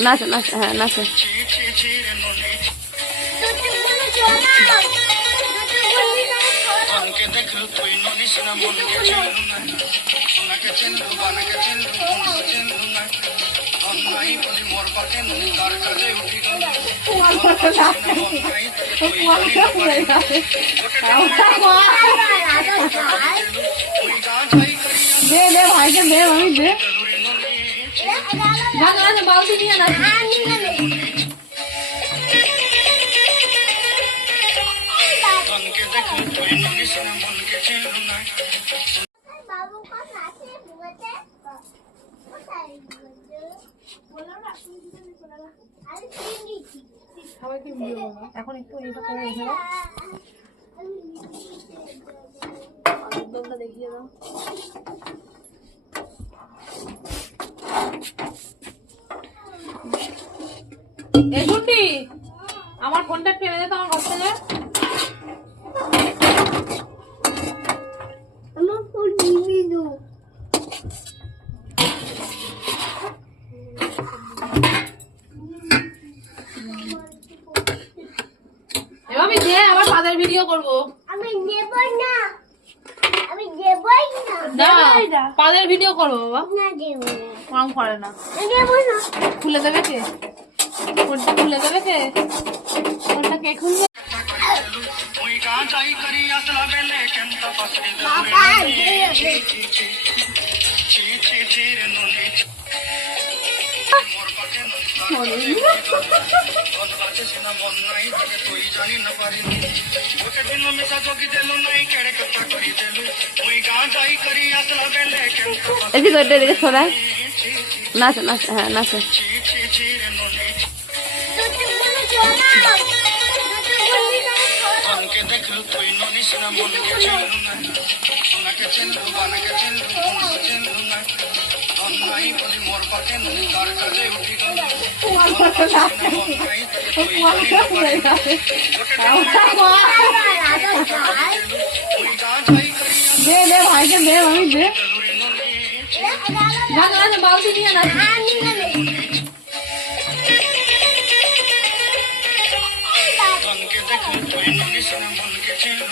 নাচে নাচে হ্যাঁ নাচে দেখলু তুই নলিস না মনকে চেলু না সোনাকে চেলু বানাকে চেলু মনকে চেলু না অন্যায় বলি মোর পাকে নলি তার কাছে উঠি গেল দে দে ভাইকে দে আমি দে বালতি নিয়ে না দেখলু তুই নলিস না মনকে চেলু না এখন একটু এটা করে রেখে দাও একদমটা দেখিয়ে দাও এই ছুটি আমার ফোনটা একটু এনে দে তো আমার কাছ থেকে আমার ফোন নিবি না আমি দে আবার পাদের ভিডিও করবো আমি নেবই না আমি দেবই না না পাদের ভিডিও করবো বাবা না দেব কাম করে না নেব না খুলে দেবে কে ফোনটা খুলে দেবে কে ফোনটা কে খুলবে বাবা এদিকে সরাই নাচে নাচে হ্যাঁ নাচে দেখলু তুই নলিস না মনকে চেলু না সোনাকে চেলু বানাকে চেলু মনকে চেলু না অন্যায় বলি মোর পাকে নলি তার কাছে উঠি গেল দে দে ভাইকে দে আমি দে বালতি নিয়ে না দেখলু তুই নলিস না মনকে চেলু